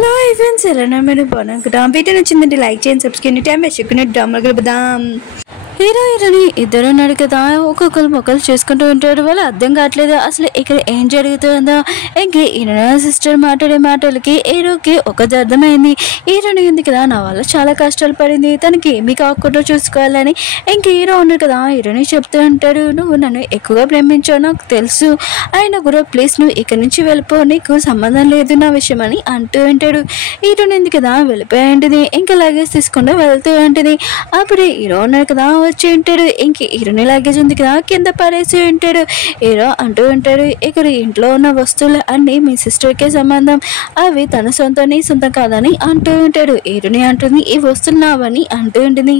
Hello friends, ఎలా ఉన్నారు? మీరు బాగున్నాను. వీడియో నచ్చిందంటే లైక్ చేయండి, సబ్స్క్రైబ్ టైం వేసుకుని డ్రామాలు కలుపుదాం. హీరో హీరోని ఇద్దరు ఉన్నారు కదా, ఒక్కొక్కరు మొక్కలు చేసుకుంటూ ఉంటారు. వాళ్ళు అర్థం కావట్లేదు అసలు ఇక్కడ ఏం జరుగుతుందో. ఇంక హీరో సిస్టర్ మాట్లాడే మాటలకి హీరోకి ఒకటి అర్థమైంది. హీరోని ఉంది కదా, నా వల్ల చాలా కష్టాలు పడింది, తనకి ఏమీ కాకుండా చూసుకోవాలని. ఇంక హీరో ఉన్నారు కదా, హీరోని చెప్తూ ఉంటాడు, నువ్వు నన్ను ఎక్కువగా ప్రేమించావు నాకు తెలుసు, అయినా కూడా ప్లీజ్ నువ్వు ఇక్కడి నుంచి వెళ్ళిపో, నీకు సంబంధం లేదు నా విషయం అని అంటూ ఉంటాడు. హీరోని ఉంది కదా వెళ్ళిపోయింటిది. ఇంకా లగేజ్ తీసుకుంటూ వెళ్తూ ఉంటుంది. అప్పుడే హీరో ఉన్నారు కదా వచ్చి ఉంటాడు. ఇంక హీరోని లగేజ్ ఉంది కదా కింద పడేసి ఉంటాడు. హీరో అంటూ ఉంటాడు, ఇక్కడ ఇంట్లో ఉన్న వస్తువులు అన్ని మీ సిస్టర్కే సంబంధం, అవి తన సొంతం నీ సొంతం కాదని అంటూ ఉంటాడు. హీరోని అంటుంది, ఈ వస్తువులు నావని అంటూ ఉంటుంది.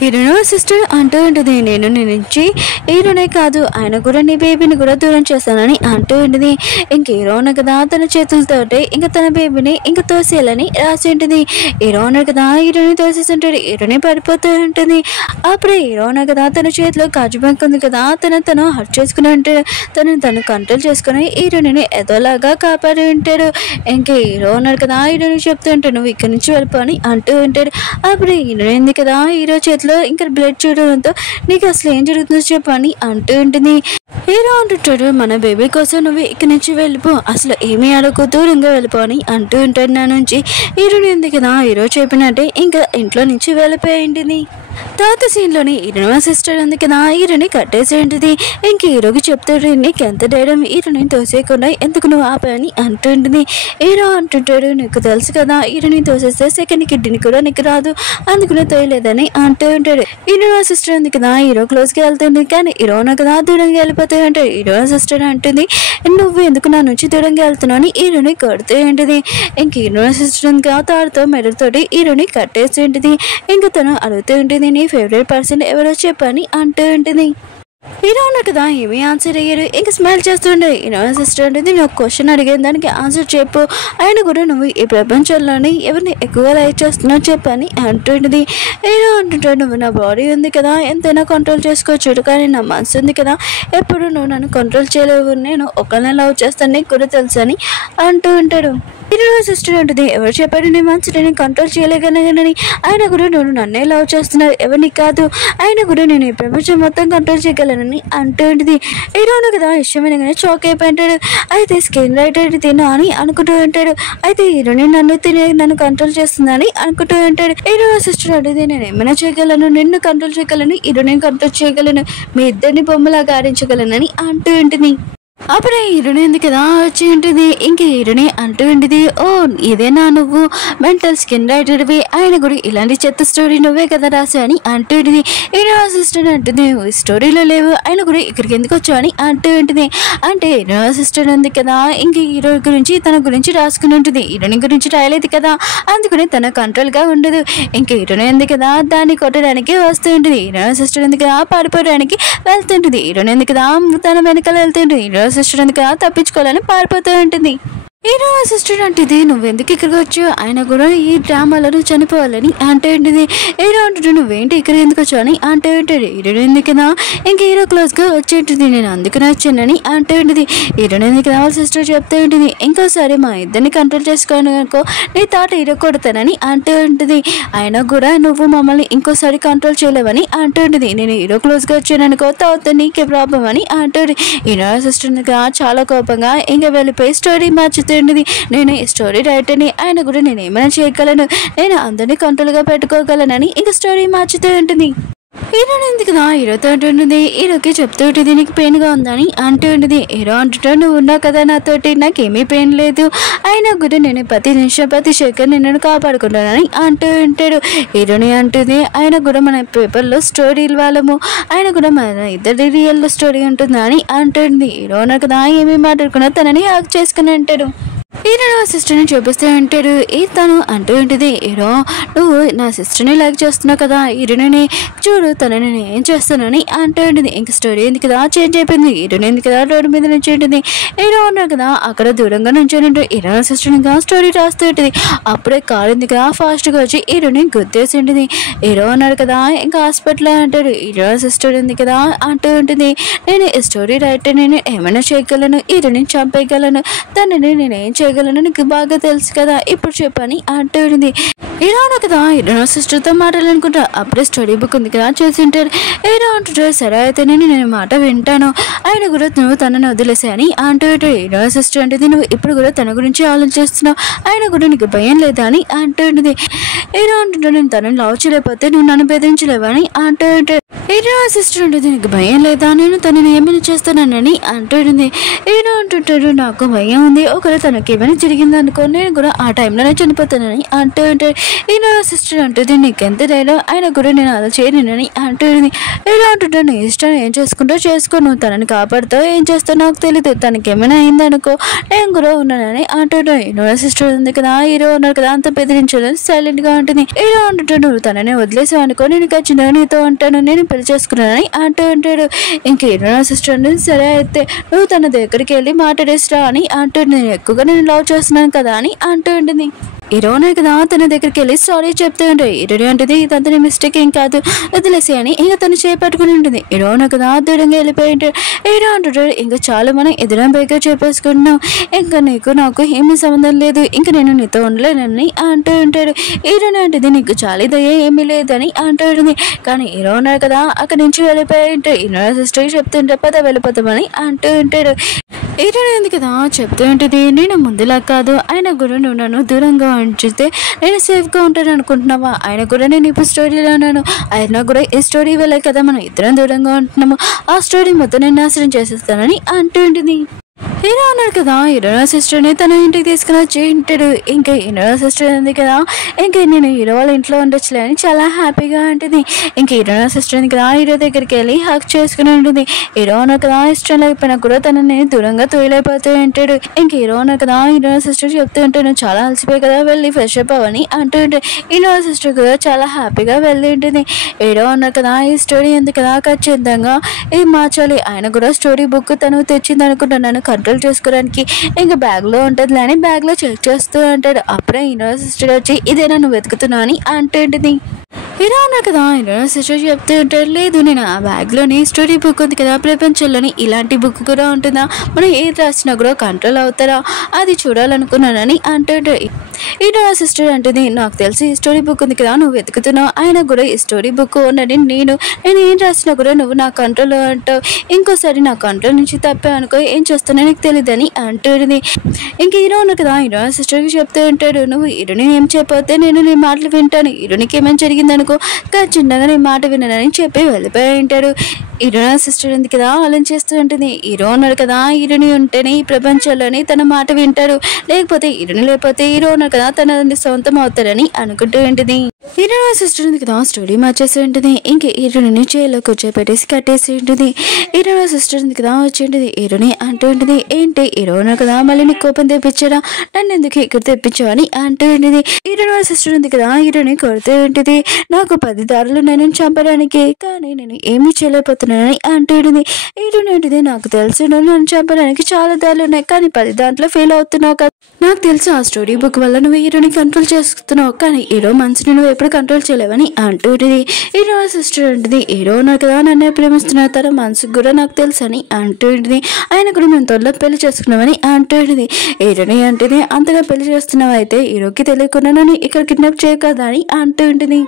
హీరోను సిస్టర్ అంటూ ఉంటుంది, నేను నీ నుంచి హీరోనే కాదు ఆయన కూడా నీ బేబీని కూడా దూరం చేస్తానని అంటూ ఉంటుంది. ఇంక హీరో ఉన్న కదా తన చేతులతోటి ఇంకా తన బేబీని ఇంకా తోసేయాలని రాసి ఉంటుంది. హీరో ఉన్న కదా హీరోని తోసేస్తుంటాడు. హీరోని పడిపోతూ ఉంటుంది. అప్పుడే హీరో ఉన్న కదా తన చేతిలో గాజు బంక్ ఉంది కదా, తను హర్ట్ చేసుకుని ఉంటాడు. తను కంట్రోల్ చేసుకుని హీరోని ఏదోలాగా కాపాడి ఉంటాడు. ఇంకా హీరో ఉన్నారు కదా హీరోని చెప్తూ ఉంటాడు, నువ్వు ఇక్కడి నుంచి వెళ్ళిపోని అంటూ ఉంటాడు. అప్పుడు హీరో ఉంది కదా హీరో చేతిలో ఇంకా బ్లడ్ చూడడంతో నీకు అసలు ఏం జరుగుతుందో చెప్పని అంటూ ఉంటుంది. హీరో అంటుంటాడు, మన బేబీ కోసం నువ్వు ఇక్కడి నుంచి వెళ్ళిపో, అసలు ఏమీ అడగకు, దూరంగా వెళ్ళిపో అని అంటూ ఉంటాడు. నా నుంచి హీరోని ఉంది కదా హీరో చెప్పినట్టే ఇంకా ఇంట్లో నుంచి వెళ్ళిపోయింది. తర్వాత సీన్లోని హీరో సిస్టర్ ఉంది కదా హీరోని కట్టేసేంటిది. ఇంక హీరోకి చెప్తాడు, నీకు ఎంత ధైర్యం హీరోని తోసేయకుండా ఎందుకు నువ్వు ఆపాయని అంటుంటుంది. హీరో అంటుంటాడు, నీకు తెలుసు కదా హీరోని తోసేస్తే సెకండ్ కిడ్నీ కూడా నీకు రాదు, అందుకునే తోయలేదని అంటూ ఉంటాడు. హీరో సిస్టర్ ఉంది కదా హీరో క్లోజ్కి వెళ్తుంది, కానీ హీరోన కదా దూరంగా వెళ్ళిపోతూ ఉంటాడు. హీరో సిస్టర్ అంటుంది, నువ్వు ఎందుకు నా నుంచి దూరంగా వెళ్తున్నావు అని హీరోని కొడుతూ ఉంటుంది. ఇంక హీరో సిస్టర్ ఉంది కదా తాడుతో మెడతోటి హీరోని కట్టేసి ఉంటుంది. ఇంకా తను అడుగుతూ ఉంటుంది, నీ ఫేవరెట్ పర్సన్ ఎవరో చెప్పని అంటూ ఉంటుంది. హీరో ఉన్నారు కదా ఏమీ ఆన్సర్ అయ్యారు. ఇంకా స్మైల్ చేస్తుండే. హీరో సిస్టర్ ఉంటుంది, నేను ఒక క్వశ్చన్ అడిగాను దానికి ఆన్సర్ చెప్పు, ఆయన కూడా నువ్వు ఈ ప్రపంచంలోని ఎవరిని ఎక్కువగా లైక్ చేస్తున్నావు చెప్పని అంటుంటుంది. హీరో అంటుంటాడు, నువ్వు నా బాడీ ఉంది కదా ఎంతైనా కంట్రోల్ చేసుకోవచ్చు, కానీ నా మనసు ఉంది కదా ఎప్పుడు నువ్వు నన్ను కంట్రోల్ చేయలేవు, నేను ఒకరిని లవ్ చేస్తాను నీకు కూడా తెలుసు అని అంటూ ఉంటాడు. హీరో సిస్టర్ ఉంటుంది, ఎవరు చెప్పాడు నీ మనసుని నేను కంట్రోల్ చేయలేగలనని, ఆయన కూడా నువ్వు నన్నే లవ్ చేస్తున్నావు ఎవరిని కాదు, ఆయన కూడా నేను ఈ ప్రపంచం మొత్తం కంట్రోల్ చేయగలనని అంటూ ఉంటుంది. హీరోను కదా ఇష్టమైన షాక్ అయిపోయింటాడు. అయితే స్క్రీన్ రైటర్ తినా అని అనుకుంటూ ఉంటాడు. అయితే హీరోని నన్ను కంట్రోల్ చేస్తుందని అనుకుంటూ ఉంటాడు. హీరో సిస్టర్ అడిగితే నేను ఏమైనా చేయగలను, నిన్ను కంట్రోల్ చేయగలను, హీరోని కంట్రోల్ చేయగలను, మీ ఇద్దరిని బొమ్మలాగా ఆడించగలనని అంటూ ఉంటుంది. అప్పుడే హీరోని ఉంది కదా వచ్చి ఉంటుంది. ఇంక హీరోని అంటూ ఉంటుంది, ఓ ఇదేనా నువ్వు మెంటల్ స్కిన్ రైటర్వి, ఆయన కూడా ఇలాంటి చెత్త స్టోరీ నువ్వే కదా రాసా అని అంటూ ఉంటుంది. హీరో సిస్టర్ అంటుంది, స్టోరీలో లేవు, ఆయన కూడా ఇక్కడికి ఎందుకు వచ్చావు అని అంటూ ఉంటుంది. అంటే హీరో సిస్టర్ ఉంది కదా ఇంక హీరో గురించి తన గురించి రాసుకుని ఉంటుంది. హీరోని గురించి రాయలేదు కదా, అందుకని తన కంట్రోల్గా ఉండదు. ఇంక హీరోని ఉంది కదా దాన్ని కొట్టడానికి వస్తూ ఉంటుంది. హీరో సిస్టర్ ఉంది కదా పారిపోవడానికి వెళ్తుంటుంది. హీరోని ఉంది కదా తన వెనకాల వెళ్తుంటుంది. హీరో సిస్టర్ ఉంది కదా తప్పించుకోవాలని పారిపోతూ ఉంటుంది. హీరో సిస్టర్ అంటుంది, నువ్వెందుకు ఇక్కడికి వచ్చావు, ఆయన కూడా ఈ డ్రామాలను చనిపోవాలని అంటూ ఉంటుంది. హీరో అంటుంటే నువ్వేంటి ఇక్కడ ఎందుకు వచ్చావు అని అంటూ ఉంటాడు. హీరోని ఎందుకు కదా ఇంక హీరో క్లోజ్గా వచ్చి ఉంటుంది, నేను అందుకనే వచ్చానని అంటూ ఉంటుంది. హీరోని ఎందుకు వాళ్ళ సిస్టర్ చెప్తూ ఉంటుంది, ఇంకోసారి మా ఇద్దరిని కంట్రోల్ చేసుకోనుకో నీ తాట హీరో కొడతానని అంటూ ఉంటుంది. అయినా కూడా నువ్వు మమ్మల్ని ఇంకోసారి కంట్రోల్ చేయలేవని అంటూ ఉంటుంది. నేను హీరో క్లోజ్గా వచ్చాను అనుకో తాత నీకే ప్రాబ్లం అని అంటుంది. హీరో సిస్టర్ చాలా కోపంగా ఇంకా వెళ్ళిపోయి స్టోరీ మార్చుతూ ఉంటుంది. నేను ఈ స్టోరీ రైటర్ని, ఆయన కూడా నేను ఏమైనా చేయగలను, నేను అందరినీ కంట్రోల్గా పెట్టుకోగలనని ఇంకా స్టోరీ మార్చుతూ ఉంటుంది. హీరోని ఎందుకు కదా హీరోతో అంటుంటుంది, హీరోకి చెప్తూ ఉంటుంది నీకు పెయిన్గా ఉందని అంటూ ఉంటుంది. హీరో అంటుంటా నువ్వు ఉన్నావు కదా నాతోటి, నాకేమీ పెయిన్ లేదు, అయినా కూడా నేను ప్రతి నిమిషం ప్రతి సెకండ్ నిన్ను కాపాడుకుంటానని అంటూ ఉంటాడు. హీరోని అంటుంది, ఆయన కూడా మన పేపర్లో స్టోరీలు వాళ్ళము, ఆయన కూడా మన ఇద్దరి రియల్ స్టోరీ ఉంటుందని అంటుంది. హీరో ఉన్నారు కదా ఏమీ మాట్లాడుకున్నా తనని హాక్ చేసుకుని అంటాడు. హీరో నా సిస్టర్ని చూపిస్తూ ఉంటాడు. తను అంటూ ఉంటుంది, హీరో నువ్వు నా సిస్టర్ని లైక్ చేస్తున్నావు కదా, హీరోని చూడు తనని నేను ఏం చేస్తానని అంటూ ఉంటుంది. ఇంక స్టోరీ ఎందుకు కదా చేంజ్ అయిపోయింది. హీరోని ఎందుకు కదా రోడ్డు మీద నుంచి ఉంటుంది. హీరో ఉన్నారు కదా అక్కడ దూరంగా నుంచి ఉంటుంది. హీరో నా సిస్టర్ని కదా స్టోరీ రాస్తూ ఉంటుంది. అప్పుడే కారు ఉంది కదా ఫాస్ట్గా వచ్చి హీరోని గుద్దేసి ఉంటుంది. హీరో ఉన్నారు కదా ఇంకా హాస్పిటల్ అంటాడు. హీరో సిస్టర్ ఉంది కదా అంటూ ఉంటుంది, నేను ఈ స్టోరీ రైటర్ నేను ఏమైనా చేయగలను, హీరోని చంపేయగలను, తనని నేను ఏం చేయగలను నీకు బాగా తెలుసు కదా, ఇప్పుడు చెప్పని అంటూ ఉంటుంది. హీరో కదా హీరో సిస్టర్తో మాట్లాడాలనుకుంటా, అప్పుడే స్టడీ బుక్ ఉంది కదా చూసింటారు. హీరో అంటుంటారు సరే అయితే నేను మాట వింటాను, ఆయన కూడా నువ్వు తనని వదిలేసే అని అంటూ ఉంటాడు. హీరో సిస్టర్ అంటే నువ్వు ఇప్పుడు కూడా తన గురించి ఆలోచిస్తున్నావు, ఆయన కూడా నీకు భయం లేదా అని అంటూ ఉంటుంది. హీరో అంటుంటాడు నేను తనని లవ్ చేయలేకపోతే నువ్వు నన్ను బెదిరించలేవని అంటూ ఉంటాడు. హీరో సిస్టర్ ఉంటుంది నీకు భయం లేదా, నేను తనని ఏమైనా చేస్తానని అంటూ ఉంటుంది. హీరో అంటుంటాడు నాకు భయం ఉంది, ఒకవేళ తనకి ఏమైనా జరిగింది అనుకో నేను కూడా ఆ టైంలోనే చనిపోతానని అంటూ ఉంటాడు. హీరో సిస్టర్ అంటుంది నీకెంత ధైర్యం, ఆయన కూడా నేను అలా చేయనని అంటూ ఉంటుంది. హీరో అంటుంటాడు నీ ఇష్టం ఏం చేసుకుంటో చేసుకో, నువ్వు తనని కాపాడుతావు ఏం చేస్తావు నాకు తెలియదు, తనకి ఏమైనా అయిందనుకో నేను కూడా ఉన్నానని అంటుంటాడు. హీరో సిస్టర్ ఉంది కదా హీరో ఉన్నారు కదా అంత బెదిరించాలని సైలెంట్ గా ఉంటుంది. హీరో అంటుంటాడు నువ్వు తనని వదిలేసావు అనుకో నేను ఖచ్చితంగా నీతో ఉంటాను, నేను పెళ్లి చేసుకున్నానని అంటూ ఉంటాడు. ఇంక హీరో సిస్టర్ సరే అయితే నువ్వు తన దగ్గరికి వెళ్ళి మాట్లాడేసిరా అని అంటుంది. నేను ఎక్కువగా నేను లవ్ చేస్తున్నాను కదా అని అంటూ ఉంటుంది. హీరోనే కదా తన దగ్గరికి వెళ్ళి సారీ చెప్తూ ఉంటాయి. హీరోని అంటుంది ఇదంతా నీ మిస్టేక్ ఏం కాదు వదిలేసి అని ఇంకా తను చేపట్టుకుని ఉంటుంది. హీరోనే కదా దూరంగా వెళ్ళిపోయి ఉంటాడు. హీరో అంటుంటాడు ఇంకా చాలా మనం ఎదురం పైగా చెప్పేసుకుంటున్నాం, ఇంకా నీకు నాకు ఏమీ సంబంధం లేదు, ఇంకా నేను నీతో ఉండలేనని అంటూ ఉంటాడు. హీరోని అంటుంది నీకు చాలా దయ ఏమీ లేదని అంటూ ఉంటుంది. కానీ హీరో ఉన్నారు కదా అక్కడి నుంచి వెళ్ళిపోయి ఉంటాడు. హీరో సిస్టర్ చెప్తుంటే పద వెళ్ళిపోతామని అంటూ ఉంటాడు. హీరోని ఉంది కదా చెప్తూ ఉంటుంది నేను ముందులా కాదు, ఆయన కూడా నువ్వు నన్ను దూరంగా ఉంచితే నేను సేఫ్గా ఉంటాను అనుకుంటున్నావా, ఆయన కూడా నేను ఇప్పుడు స్టోరీలో ఉన్నాను, ఆయన కూడా ఈ స్టోరీ వెళ్ళే కదా మనం ఇద్దరం దూరంగా ఉంటున్నాము, ఆ స్టోరీ మొత్తం నేను నాశనం చేసేస్తానని అంటూ ఉంటుంది. హీరో అన్నాడు కదా హీరో సిస్టర్ని తన ఇంటికి తీసుకుని వచ్చి ఉంటాడు. ఇంకా హీరో సిస్టర్ ఉంది కదా ఇంకా నేను హీరో వాళ్ళ ఇంట్లో ఉండొచ్చులే అని చాలా హ్యాపీగా ఉంటుంది. ఇంకా హీరో సిస్టర్ ఉంది కదా హీరో దగ్గరికి వెళ్ళి హక్ చేసుకుని ఉంటుంది. హీరో అన్నారు కదా ఇష్టం లేకపోయినా కూడా తనని దూరంగా తోయలేకపోతూ ఉంటాడు. ఇంక హీరో అన్నారు కదా హీరో సిస్టర్ చెప్తూ ఉంటాను చాలా అలసిపోయి కదా వెళ్ళి ఫ్రెష్ అప్ అవ్వని అంటూ ఉంటాడు. హీరో సిస్టర్ కూడా చాలా హ్యాపీగా వెళ్ళి ఉంటుంది. హీరో అన్నారు కదా ఈ స్టోరీ ఉంది కదా ఖచ్చితంగా ఏం మార్చాలి, ఆయన కూడా స్టోరీ బుక్ తను తెచ్చింది అనుకుంటున్నాను కంట్రోల్ చేసుకోవడానికి, ఇంకా బ్యాగ్ లో ఉంటుంది అని బ్యాగ్ లో చెక్ చేస్తూ ఉంటాడు. అప్పుడే హీరో సిస్టర్ వచ్చి ఇదేనా నువ్వు వెతుకుతున్నావు అని అంటుంది. హీరో అన్నారు కదా హీరో సిస్టర్ చెప్తూ ఉంటాడు లేదు నేను ఆ బ్యాగ్లోని స్టోరీ బుక్ ఉంది కదా ప్రపంచంలోని ఇలాంటి బుక్ కూడా ఉంటుందా, మనం ఏది రాసినా కూడా కంట్రోల్ అవుతారా అది చూడాలనుకున్నానని అంటుంటాడు. హీరో సిస్టర్ అంటుంది నాకు తెలిసి ఈ స్టోరీ బుక్ ఉంది కదా నువ్వు వెతుకుతున్నావు, ఆయన కూడా ఈ స్టోరీ బుక్ ఉన్నది నేను ఏం రాసినా కూడా నువ్వు నా కంట్రోల్లో అంటావు, ఇంకోసారి నా కంట్రోల్ నుంచి తప్పావు అనుకో ఏం చేస్తానో నీకు తెలియదని అంటుంది. ఇంక హీరో ఉన్నా కదా హీరో సిస్టర్కి చెప్తూ ఉంటాడు నువ్వు హీరోని ఏం చెప్పితే నేను నీ మాటలు వింటాను, హీరోనికి ఏమైనా జరిగిందనుకో చిన్నగా నీ మాట వినని చెప్పి వెళ్ళిపోయి ఉంటాడు. హీరో సిస్టర్ ఉంది కదా ఆలోచిస్తూ ఉంటుంది హీరో ఉన్నాడు కదా హీరోని ఉంటేనే ఈ ప్రపంచంలోని తన మాట వింటాడు, లేకపోతే హీరోని లేకపోతే హీరో ఉన్నాడు కదా తన సొంతం అవుతాడని అనుకుంటూ ఉంటుంది. హీరో సిస్టర్ ఉంది కదా స్టోరీ మార్చేసి ఉంటుంది. ఇంక హీరోని జైల్లో కూర్చోపెట్టేసి కట్టేసి ఉంటుంది. హీరో సిస్టర్ ఉంది కదా వచ్చి ఉంటుంది హీరోని అంటూ ఉంటుంది ఏంటి హీరో ఉన్నాడు కదా మళ్ళీ నీ కోపం తెప్పించాడా, నన్ను ఎందుకు ఇక్కడ తెప్పించావు అని అంటూ ఉంటుంది. హీరో సిస్టర్ ఉంది కదా హీరోని కొడుతూ ఉంటుంది నాకు 10 దారులు నేను చంపడానికి కానీ నేను ఏమీ చేయలేకపోతున్నానని అంటూ ఉంటుంది. హీరోని ఉంటుంది నాకు తెలుసు నన్ను చంపడానికి చాలా దారులు ఉన్నాయి కానీ 10 దాంట్లో ఫెయిల్ అవుతున్నావు కదా, నాకు తెలుసు ఆ స్టోరీ బుక్ వల్ల నువ్వు హీరోని కంట్రోల్ చేస్తున్నావు కానీ హీరో మనసుని నువ్వు ఎప్పుడు కంట్రోల్ చేయలేవని అంటూ ఉంటుంది. హీరో సిస్టర్ ఉంటుంది హీరో ఉన్నారు కదా నన్నే ప్రేమిస్తున్నా తన మనసుకు కూడా నాకు తెలుసు అని అంటూ ఉంటుంది. ఆయన కూడా మేము త్వరలో పెళ్లి చేసుకున్నామని అంటూ ఉంటుంది. హీరోని అంటే అంతగా పెళ్లి చేస్తున్నావు అయితే హీరోకి తెలియకుండా నన్ను ఇక్కడ కిడ్నాప్ చేయకదా అని అంటూ ఉంటుంది.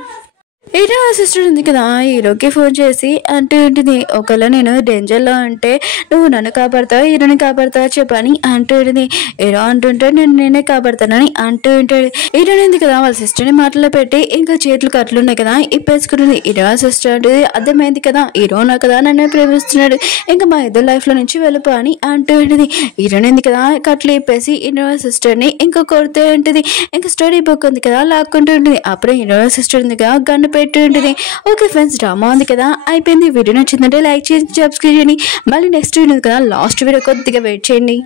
హీరో సిస్టర్ ఉంది కదా హీరోకి ఫోన్ చేసి అంటూ ఉంటుంది ఒకవేళ నేను డేంజర్లో అంటే నువ్వు నన్ను కాపాడుతావు హీరోని కాపాడుతావు చెప్పని అంటూ ఉంటుంది. హీరో అంటుంటే నేనే కాపాడుతానని అంటూ ఉంటాడు. హీరోని ఉంది కదా వాళ్ళ సిస్టర్ని మాటలో పెట్టి ఇంకా చేతులు కట్లు ఉన్నాయి కదా ఇప్పేసుకుంటుంది. హీరో సిస్టర్ అంటే అర్థమైంది కదా హీరో ఉన్నా కదా నన్ను ప్రేమిస్తున్నాడు ఇంకా మా ఇద్దరు లైఫ్లో నుంచి వెళ్ళిపో అని అంటూ ఉంటుంది. హీరోని ఉంది కదా కట్లు ఇప్పేసి హీరో సిస్టర్ని ఇంకా కొడుతూ ఉంటుంది. ఇంకా స్టోరీ బుక్ ఉంది కదా లాక్కుంటూ ఉంటుంది. అప్పుడే హీరో సిస్టర్ ఉంది కదా గన్ను పెట్టి ఉంటుంది. ఓకే ఫ్రెండ్స్ డ్రామా ఉంది కదా అయిపోయింది. వీడియో నచ్చిందంటే లైక్ చేసి సబ్స్క్రైబ్ చేయండి. మళ్ళీ నెక్స్ట్ వీడియో ఉంది కదా లాస్ట్ వీడియో కొద్దిగా వెయిట్ చేయండి.